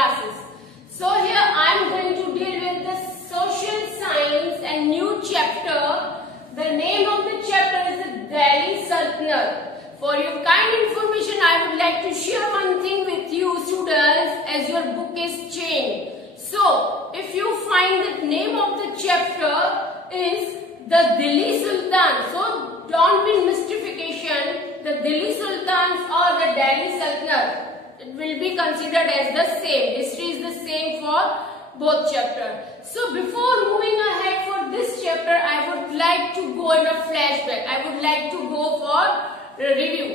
classes. So here I am going to deal with the social science and new chapter. The name of the chapter is the Delhi Sultanate. For your kind information, I would like to share one thing with you students as your book is changed. So, if you find the name of the chapter is the Delhi Sultan. So, don't be in mystification. The Delhi Sultans or the Delhi Sultanate. It will be considered as the same. History is the same for both chapters. So, before moving ahead for this chapter, I would like to go in a flashback. I would like to go for review.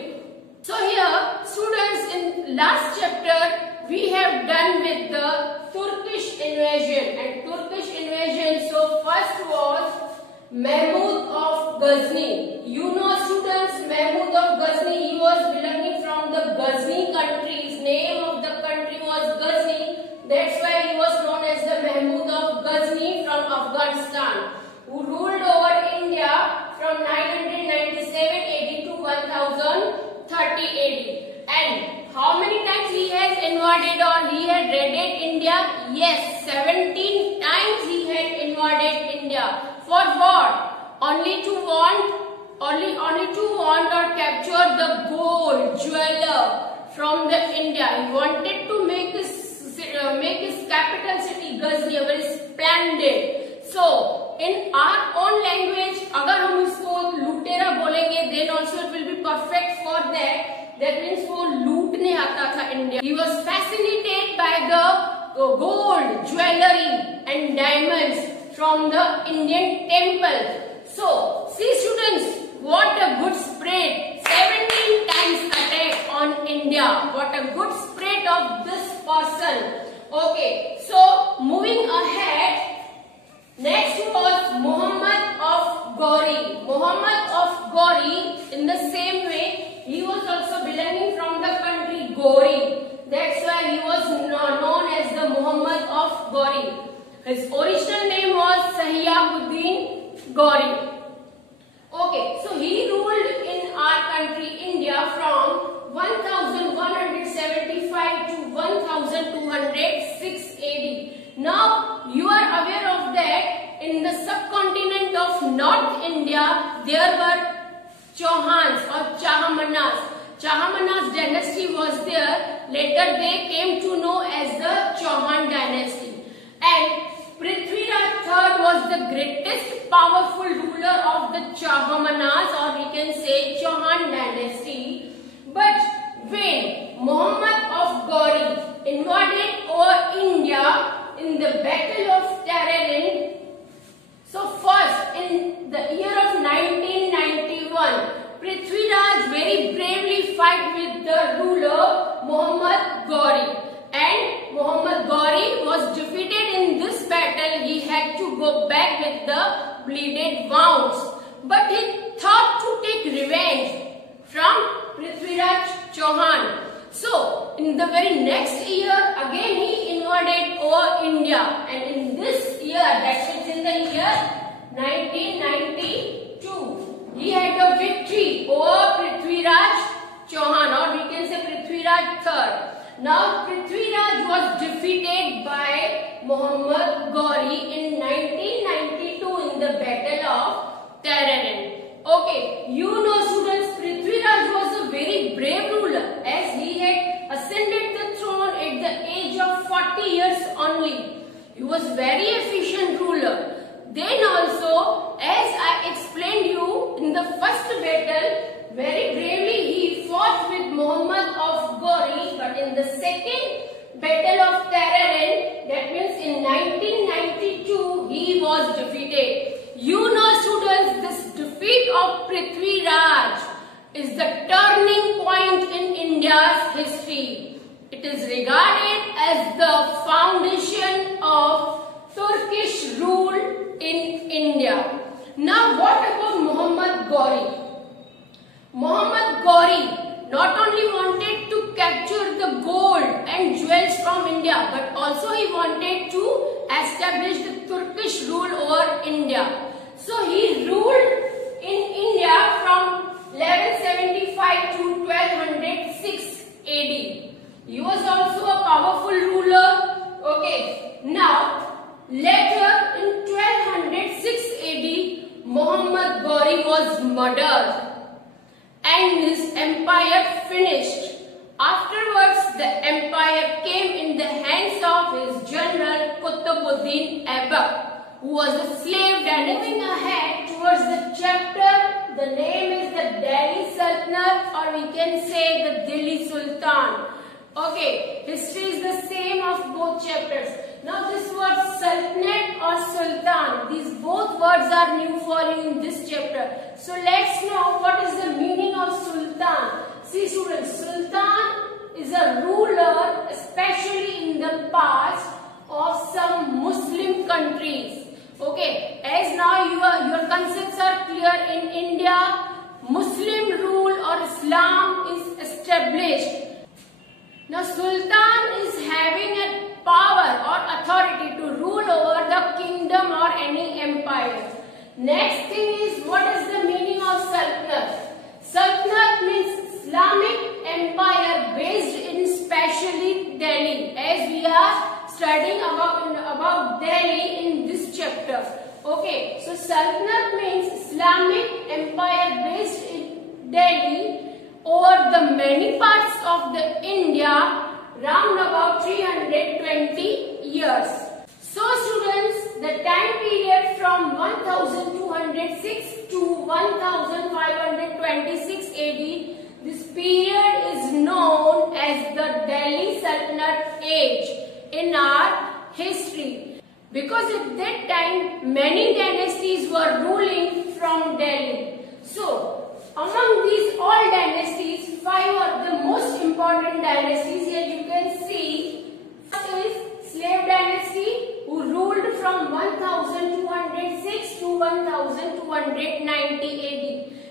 So here students, in last chapter we have done with the Turkish invasion and Turkish invasion. So first was Mahmud of Ghazni. You know students, Mahmud of Ghazni, he was belonging from the Ghazni country. His name of the country was Ghazni. That's why he was known as the Mahmud of Ghazni from Afghanistan, who ruled over India from 997 AD to 1030 AD. And how many times he has invaded or he had raided India? Yes, 17 times he had invaded India. For what? Only to want or capture the gold jeweler from the India. He wanted to make his capital city Ghazni very splendid. So in our own language, अगर हम इसको लुटेरा बोलेंगे, then also it will be perfect for that. That means वो लूटने आता था India. He was fascinated by the gold, jewelry and diamonds from the Indian temple. So see students, what a good spread. 17 times attack on India. What a good spread of this person. Okay, so moving ahead. Next was Muhammad of Ghori. Muhammad of Ghori, in the same way, he was also belonging from the country Ghori. That's why he was known as the Muhammad of Ghori. His original name was Sahiyabuddin Ghori. Okay, so he ruled in our country India from 1175 to 1206 AD. Now, you are aware of that in the subcontinent of North India, there were Chauhans or Chahamanas. Chahamanas dynasty was there. Later they came to know as the Chauhan dynasty. And Prithviraj III was the greatest powerful ruler of the Chahamanas, or we can say Chauhan dynasty. But when Muhammad of Ghori invaded over India, in the Battle of Tararin, so first in the year of 1991, Prithviraj very bravely fight with the ruler Muhammad Ghori, and Muhammad Ghori was defeated in this battle. He had to go back with the bleeded wounds, but he thought to take revenge from Prithviraj Chauhan. So, in the very next year, again he invaded over India, and in this year, that is in the year 1992, he had a victory over Prithviraj Chauhan, or we can say Prithviraj III. Now, Prithviraj was defeated by Muhammad Ghori in 1992 in the Battle of Tararin. Okay, you know students, Prithviraj was a very brave ruler as he had ascended the throne at the age of 40 years only. He was very efficient ruler. Then also, as I explained you in the first battle, very bravely he fought with Muhammad of Ghori, but in the second Battle of Tararin, that means in 1992, he was defeated. You know students, this defeat of Prithviraj is the turning point in India's history. It is regarded as the foundation of Turkish rule in India. Now what about Muhammad Ghori? Muhammad Ghori not only wanted to capture the gold and jewels from India, but also he wanted to establish the Turkish rule over India. So he ruled in India from 1175 to 1206 AD. He was also a powerful ruler murdered and his empire finished. Afterwards, the empire came in the hands of his general Qutbuddin Aibak, who was a slave dynasty. Moving ahead towards the chapter, the name is the Delhi Sultanate, or we can say the Delhi Sultan. Okay, history is the same of both chapters. Now this word Sultanate or Sultan, these both words are new for you in this chapter. So let's know what is the meaning of Sultan. See students, Sultan is a ruler, especially in the past, of some Muslim countries. Okay, as now your concepts are clear, in India, Muslim rule or Islam is established. Now Sultan is having a power or authority to rule over the kingdom or any empire. Next thing is, what is the meaning of Sultanate? Sultanate means Islamic empire based in specially Delhi, as we are studying about Delhi in this chapter. Okay, so Sultanate means Islamic empire based in Delhi over the many parts of the India, round about 320 years. So students, the time period from 1206 to 1526 AD, this period is known as the Delhi Sultanate age in our history, because at that time many dynasties were ruling from Delhi. So among these all dynasties, 5 are the most important dynasties. Here you can see, first is Slave Dynasty, who ruled from 1206 to 1290 AD.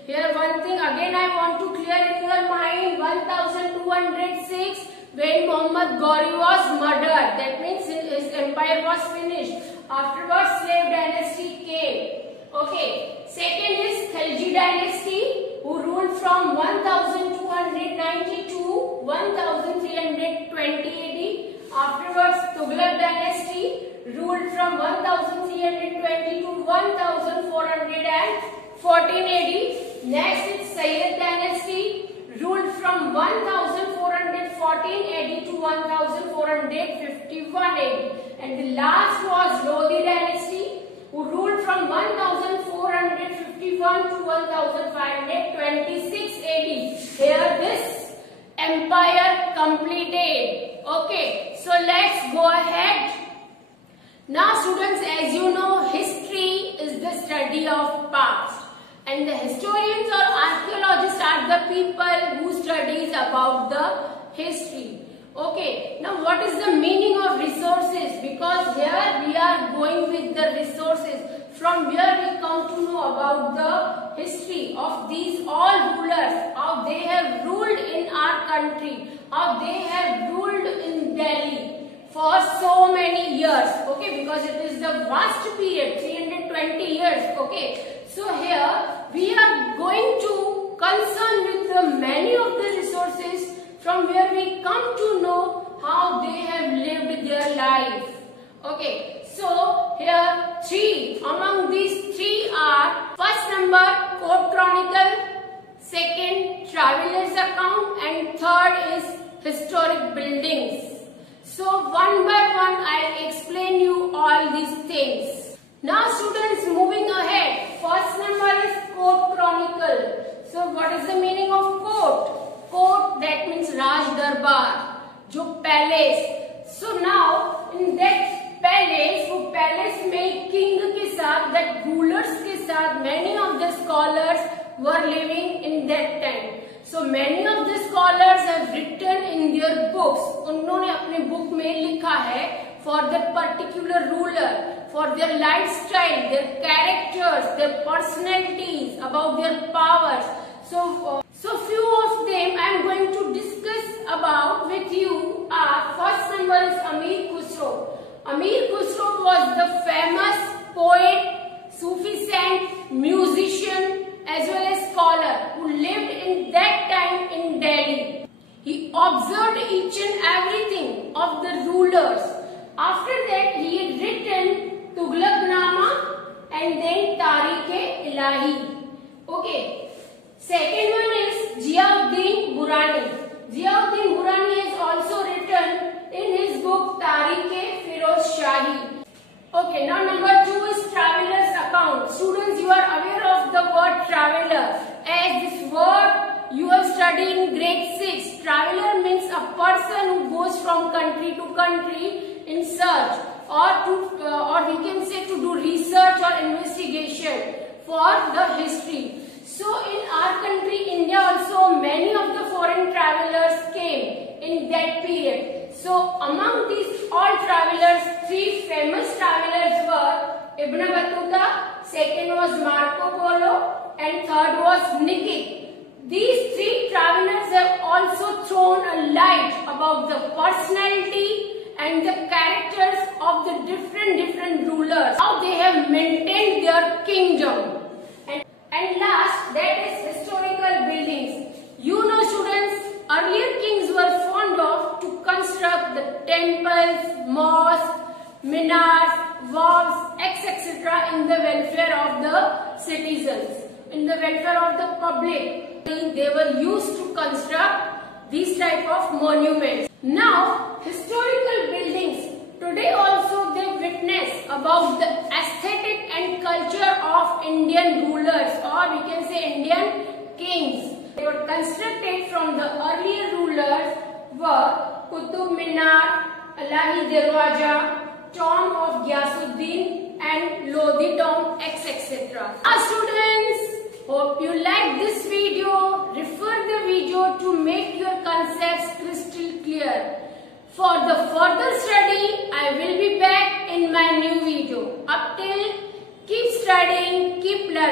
Here one thing again I want to clear in your mind, 1206 when Muhammad Ghori was murdered, that means his empire was finished. Afterwards Slave Dynasty came. Okay, second is Khalji Dynasty, who ruled from 1290 to 1320 AD. Afterwards Tughlaq Dynasty ruled from 1320 to 1414 AD. Next is Sayyid Dynasty, ruled from 1414 AD to 1451 AD. And the last was Lodi Dynasty, who ruled from 1451 to 1526 AD. Here this empire completed. Okay, so let's go ahead. Now students, as you know, history is the study of past, and the historians or archaeologists are the people who studies about the history. Okay, now what is the meaning of resources? Because here we are going with the resources, from where we come to know about the history of these all rulers, how they have ruled in our country, how they have ruled in Delhi for so many years. Okay, because it is the vast period, 320 years. Okay, so here we are going to concern with the many of the resources, from where we come to know how they have lived their life. Okay, so here among these three are, first number Court Chronicle, second Traveler's Account, and third is Historic Buildings. So one by one I'll explain you all these things. Now students, moving ahead, first number is Court Chronicle. So what is the meaning of court? Court, that means Raj Darbar, जो palace. So now in that palace, वो palace में king के साथ, that rulers के साथ, many of the scholars were living in that time. So many of the scholars have written in their books, उन्होंने अपने book में लिखा है for that particular ruler, for their lifestyle, their characters, their personalities, about their powers. So few of them I am going to discuss about with you. First number is Amir Khusro. Amir Khusro was the famous poet, Sufi saint, musician, as well as scholar who lived in that time in Delhi. He observed each and everything of the rulers. After that, he had written Tughlaqnama and then Tarikh-e-Ilahi. Okay, As this word you have studied in grade 6, traveler means a person who goes from country to country in search or we can say to do research or investigation for the history. So in our country India also, many of the foreign travelers came in that period. So among these all travelers, 3 famous travelers were Ibn Battuta, second was Marco Polo, and third was Nikit. These 3 travelers have also thrown a light about the personality and the characters of the different rulers, how they have maintained their kingdom. And last, that is historical buildings. You know students, earlier kings were fond of to construct the temples, mosques, minars, walls, etc. in the welfare of the citizens, in the welfare of the public. They were used to construct these type of monuments. Now, historical buildings today also they witness about the aesthetic and culture of Indian rulers, or we can say Indian kings. They were constructed from the earlier rulers were Qutub Minar, Alahi Darwaja, Tomb of Ghiyasuddin and Lodi Tomb, etc. Students, hope you like this video. Refer the video to make your concepts crystal clear. For the further study, I will be back in my new video. Up till, keep studying, keep learning.